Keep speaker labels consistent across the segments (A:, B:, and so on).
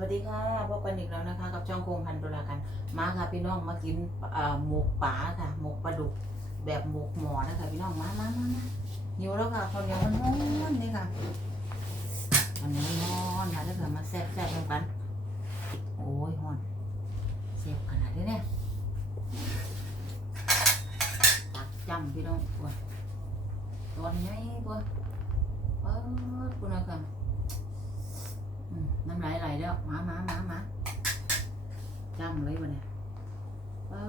A: วัสดีค่ะพบกันอีกแล้วนะคะ กับช่องโคงพันตุลากัน มาค่ะพี่น้องมากินหมกป่าค่ะหมกปลาดุกแบบหมกหมอนะคะพี่น้องมามามามาหิวแล้วค่ะข้าวเหนียวมันร้อนนี่ค่ะข้าวเหนียวร้อนมาแล้วค่ะมาแซ่บแซ่บๆกันโอ้ยร้อนแซ่บขนาดนี้เนี่ยตักจำพี่น้องปวดตอนนี้ปวดเออคุณนะค่ะ อืมน้ำลายไหล แล้วหมาหมาหมาหมาจำเลยวะเนี่ยเปิ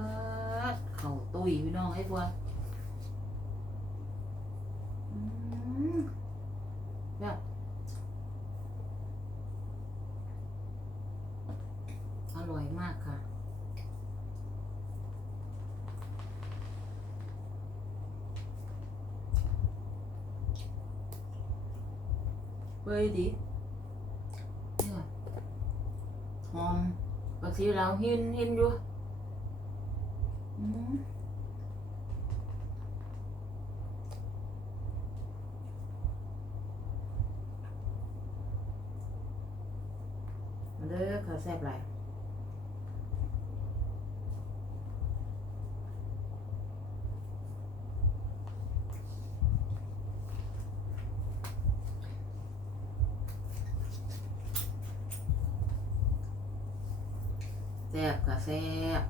A: ดเข่าตุยพี่น้องไอ้บัวอืมแบบอร่อยมากค่ะเบยดี นี่ก่อน หอมบางทีเราเห็นเห็นอยู่อืมมาเด้อข้าวแซ่บหลาย แซ่บค่ะแซ่บ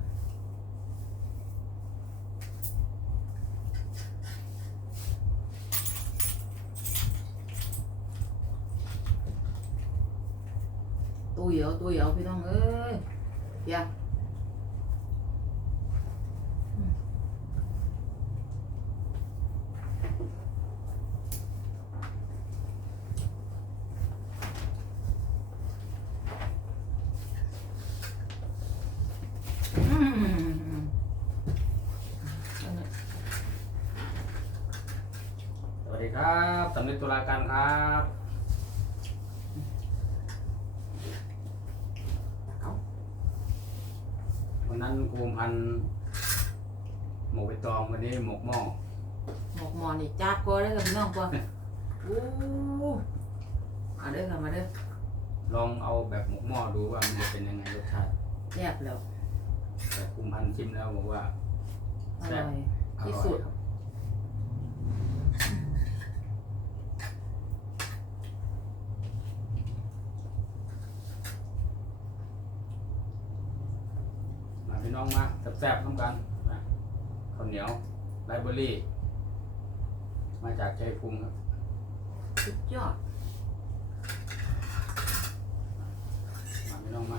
A: ตู้เหยวตู้เหยวพี่น้องเอ้ยอย่าอืมอืม
B: สวัสดีครับ สำนึกตุลาการครับ
A: เอา
B: วันนั้นครูพันธุ์หมกใบตองวันนี้หมกหม้อ
A: หมกหมอนี่จับก็ได้กับพี่น้องก็อู้มาเด้อค่ะมาเด้อ
B: ลองเอาแบบหมกหม้อดูว่ามันจะเป็นยังไงรสชาติ
A: แซ่บแล้ว
B: แต่ครูพันธุ์ชิมแล้วบอกว่า
A: อร่อย
B: อ
A: ที่
B: ร่อ
A: สุ
B: ย
A: ด
B: ครับมาพี่น้องมา แซ่บๆน้ำกันข้าวเหนียวไลเบอรี่ มาจากใจภูมิครับ
A: สุดยอด
B: มาไม่ต้องมา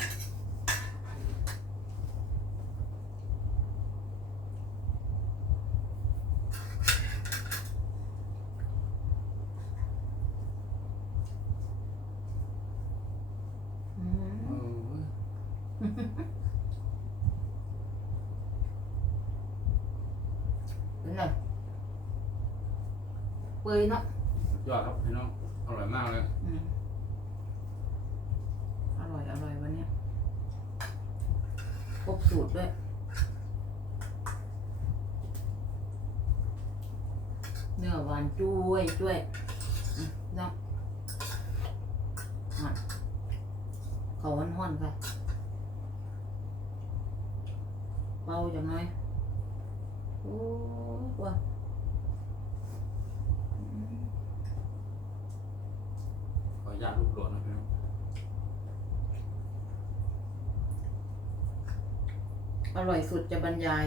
A: อื
B: เอ
A: ม
B: อ
A: เป็นไงเปื่อ ยเนาะ
B: สุดยอดครับพี่น้องอร่อยมากเลย
A: อืมอร่อยอร่อยวันเนี้ยครบสูตรด้วย เนื้อหวานจุ้ยจุ้ยอืมเนาะอะเขาวห่อนๆค่ะเบาจังเลยโอ้ยกว่าอืม
B: ขออ นะครับ
A: อร่อยสุดจะบรรยาย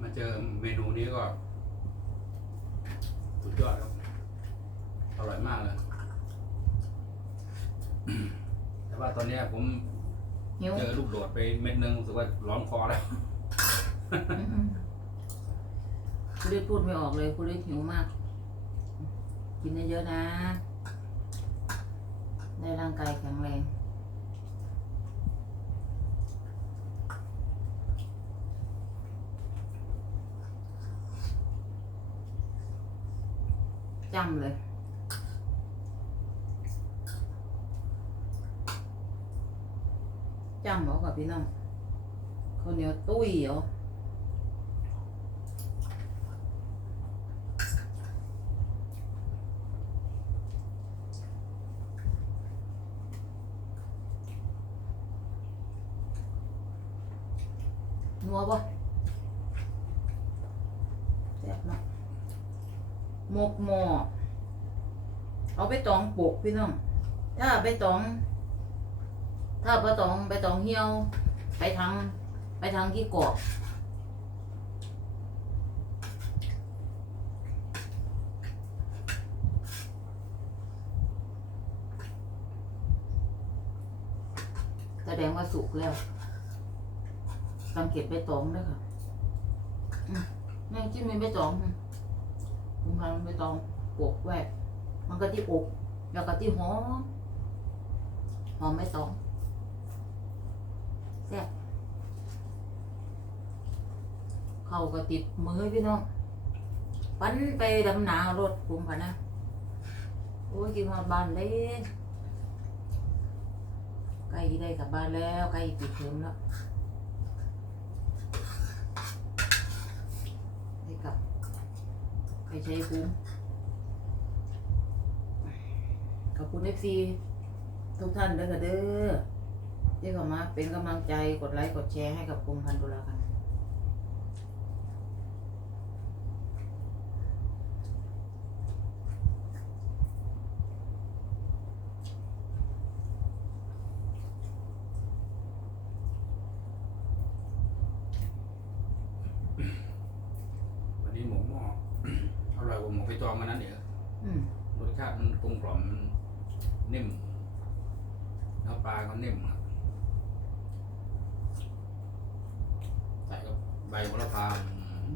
A: มา
B: เจอเมนูนี้ก็ สุดยอดครับอร่อยมากเลย แต่ว่าตอนเนี้ยผม
A: หิว
B: เจอลูกโดดไปเม็ดนึงรู้สึกว่าร้อนคอแล้ว
A: คุณได้พูดไม่ออกเลยคุณได้หิวมาก กินเยอะๆนะ ได้ร่างกายแข็งแรง จำเลยจำบอกกับพี่น้องข้าวเหนียวตุ้ยเหรอนัวปะแซ่บเนาะห มกหมอเอาไปตองปลูกพี่น้อง ถ้าไปตอง ถ้าไปตองไปตองเหี่ยว ไปทางไปทางที่กอกแสดงว่าสุกแล้วสังเกตใบตองด้วยค่ะแม่งจิ้มเป็นใบตองอ คุณพันใบตองปกแวกมันก็ที่อกแล้วก็ที่หอมหอมใบตองแซ่บเขาก็ติดมือพี่น้องปันไปดำนารถคุมพันนะโอ้ยกินฮอดบ้านเลยใกล้ได้กลับบ้านแล้วใกล้ปิดเทอมแล้ว ให้กับ ไปใช้ภูมิขอบคุณเอฟซีทุกท่านด้วยค่ะเด้อที่เข้ามาเป็นกำลังใจกดไลค์กดแชร์ให้กับกรมพันธุรากัน
B: วันนี้หมูหม้อ อร่อยกว่าหมูไปจ องมันนั้นเดี๋ยว
A: อืม
B: รสชาติมันกลมกล่อมมันนิ่มเนื้อปลาก็นิ่มครับใส่กับใบโหระพาอืม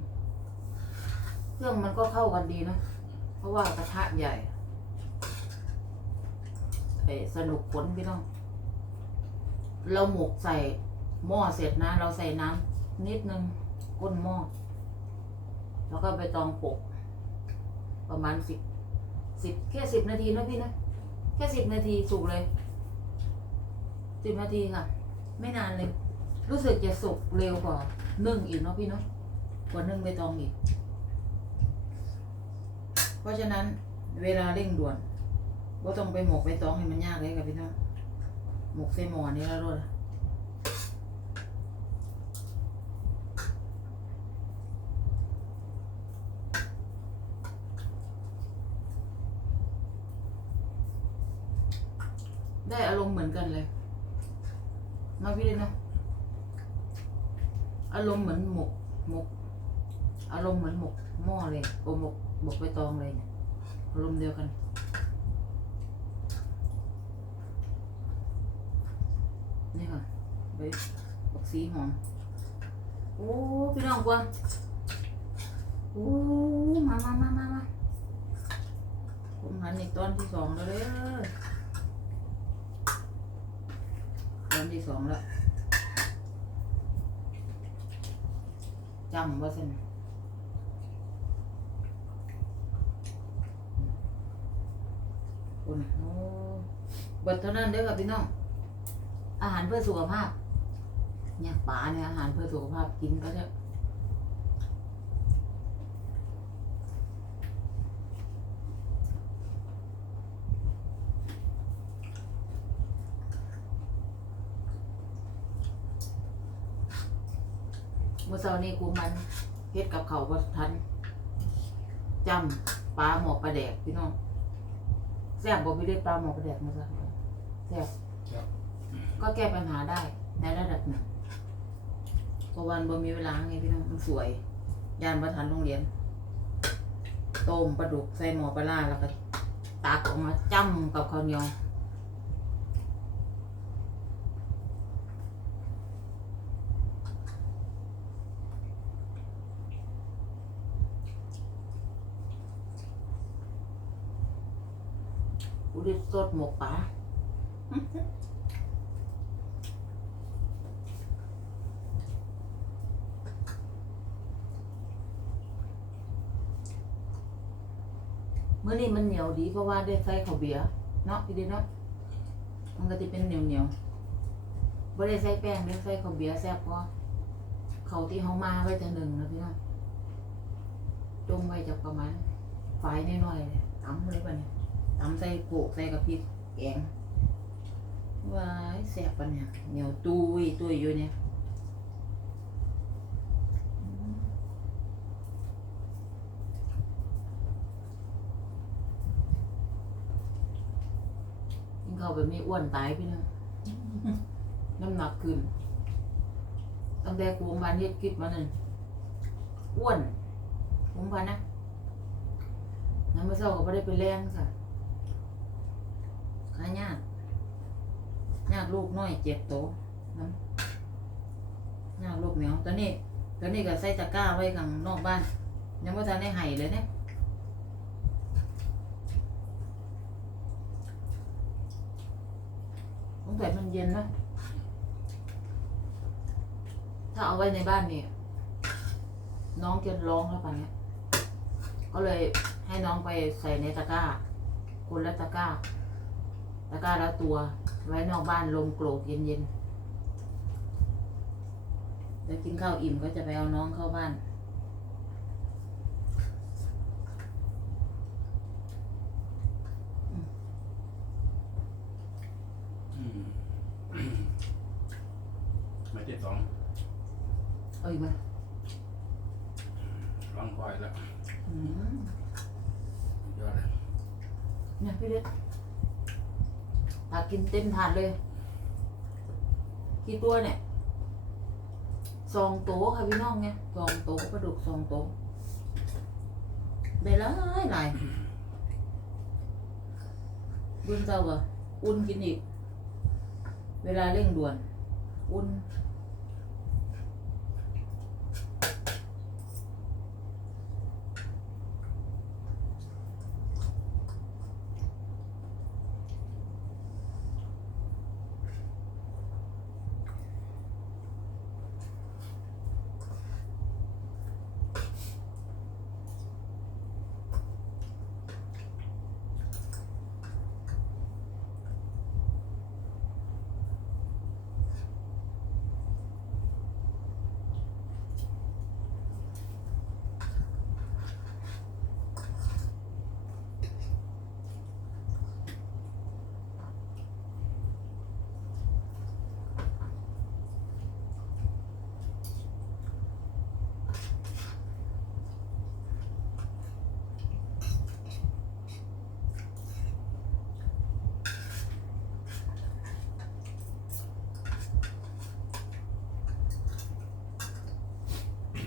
A: เครื่องมันก็เข้ากันดีนะ เพราะว่ากระทะใหญ่เอ้สนุกผลพี่น้อง เราหมกใส่หม้อเสร็จนะ เราใส่น้ำนิดนึงก้นหม้อ แล้วก็ไปตองปก ประมาณสิบสิบแค่สิบนาทีนะพี่นะ แค่สิบนาทีสุกเลยสิบนาทีค่ะ ไม่นานเลย รู้สึกจะสุกเร็วกว่านึ่งอีกเนาะพี่เนาะกว่านึ่งใบตองอีก เพราะฉะนั้นเวลาเร่งด่วนก็ต้องไปหมกใบตองให้มันยากเลยกับพี่น้องหมกใส่หม้อนี่แล้วรด ได้อารมณ์เหมือนกันเลยมาพี่เลยนะ อารมณ์เหมือนหมกหมก อารมณ์เหมือนหมกหม้อเลยโอหมกหมกใบตองเลยเนี่ยอารมณ์เดียวกันนี่ค่ะใบบักสีหอมโอ้พี่น้องกวาโอ้มามามามามาผมหันอีกตอนที่สองแล้วเด้อ ตอนที่สองแล้วจำว่าสินคุณโอ้บิดเท่านั้นเด้อครับพี่น้อง อาหารเพื่อสุขภาพ เนี่ยป๋าเนี่ยอาหารเพื่อสุขภาพกินก็เถอะ อเช้านี้กูมันเฮ็ดกับเขาวบ่ทันจำปลาหมอกปลาแดกพี่น้องแซ่บบ่พี่เล็กปลาหมอประแดกมาซะแซ่บ
B: ครับ
A: ก็แก้ปัญหาได้ในระดับหนึ่งเพราะวันบ่มีเวลาไงพี่น้องมันสวย ยานประธานโรงเรียนต้มปลาดุกใส่หม้อปลาร้าแล้วก็ตักออกมาจ้ำกับข้าวเหนียว อุ ดิสดหมกปลาเมื่อนี้มันเหนียวดีเพราะว่าได้ใส่ข้าวเบียร์เนาะพี่ดีเนาะมันก็จะเป็นเหนียวเหนียวไม่ได้ใส่แป้งได้ใส่ข้าวเบียร์แซ่บกว่าเขาที่เขามาไว้จะหนึ่งนะพี่น้องจงไว้จากประมาณไฟน้อยๆเลยตำเลยป่ะเนี่ย ตำใส่โขกใส่กับพริกแกงว้ายแซ่บปะเนี่ยเหนียวตุยตุยอยู่เนี่ยกินข้าวแบบนี้อ้วนตายพี่นะน้ำหนักขึ้นตั้งแต่กูมพันเฮ็ดคลิปมานั่นอ้วนกูมพันนะน้ำมาเศร้าก็ไม่ได้ไปแรงค่ะ ขายากยากลูกน้อยเจ็บโตน้ำยากลูกเหมียวตอนนี้ตอนนี้ก็ใส่ตะกร้าไว้ข้างนอกบ้าน ยังไม่ทันได้ไห้เลยเนี่ยสงสัยมันเย็นนะถ้าเอาไว้ในบ้านนี่น้องจะร้องแล้วป่านเนี้ยก็เลยให้น้องไปใส่ในตะกร้าคนละตะกร้า ตะกร้าละตัวไว้นอกบ้านลมโกรกเย็นๆแล้วกินข้าวอิ่มก็จะไปเอาน้องเข้าบ้าน
B: อืมหมายที่สอง
A: เอาอีกไหม
B: ลองคอยแล้ว
A: อืม
B: ยอดเลย
A: เนี่ยพี่เล็กตากิน เต็มถาดเลย กี่ตัวเนี่ยสองโต๊ค่ะพี่น้องเนี่ยสองโตปลาดุกสองโตได้หลายหลายบุญเจ้าก็อุ่นกินอีก เวลาเร่งด่วน อุ่น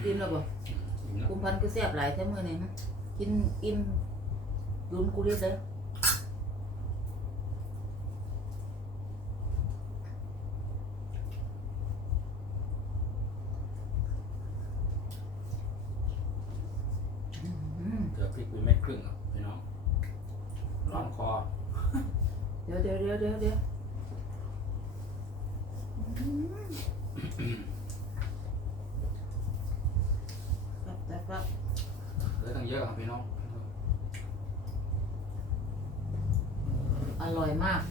A: กินแล้วบ่
B: อิ่มแล้ว
A: กุมพันธุ์ก็แซ่บหลายแท้มื้อนี้ฮะกินอิ่มยุนกูเรียกเลยอืม
B: เจอพริกไปเม็ดครึ่งอะพี่น้องลองคอ
A: เดี๋ยวเดี๋ยวเดี๋ยวเดี๋ยวเดี๋ยวครับ
B: เหลือตั้งเยอครับพี่น้อง
A: อร่อยมาก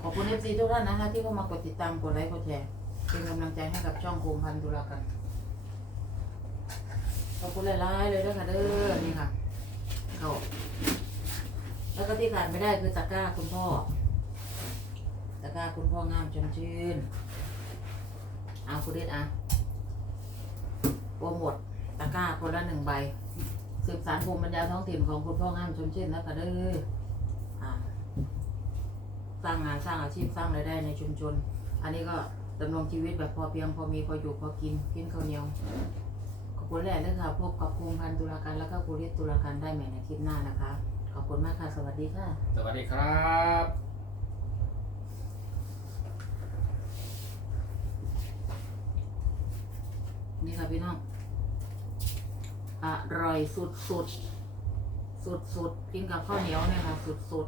A: ขอบคุณเอฟซีทุกท่านนะคะที่เข้ามากดติดตามกดไลค์กดแชร์เป็นกำลังใจให้กับช่องโคมพันธุรากัน ขอบคุณหลายๆเลยด้วยค่ะเด้อนี่ค่ะเขาแล้วก็ที่ขาดไม่ได้คือตะกร้าคุณพ่อ ตะกร้าคุณพ่องามชมชื่น เอาคุณเดชอะโปรโมท ตะกร้าคนละหนึ่งใบสืบสารภูมิปัญญาท้องถิ่นของคุณพ่องามชนเช่นแล้วก็เด้อสร้างงานสร้างอาชีพสร้างรายได้ในชุมชน อันนี้ก็ดำรงชีวิตแบบพอเพียงพอมีพออยู่พอกินกินข้าวเหนียวขอบคุณแหล่เรื่องค่ะพบกับภูมิพันธุลาการแล้วก็ภูริศตุลาการได้ใหม่ในคลิปหน้านะคะ ขอบคุณมากค่ะ สวัสดีค่ะ
B: สวัสดีครับ
A: นี่ค่ะพี่น้อง อร่อยสุดสุดสุดสุดกินกับข้าวเหนียวเนี่ยค่ะ สุดสุด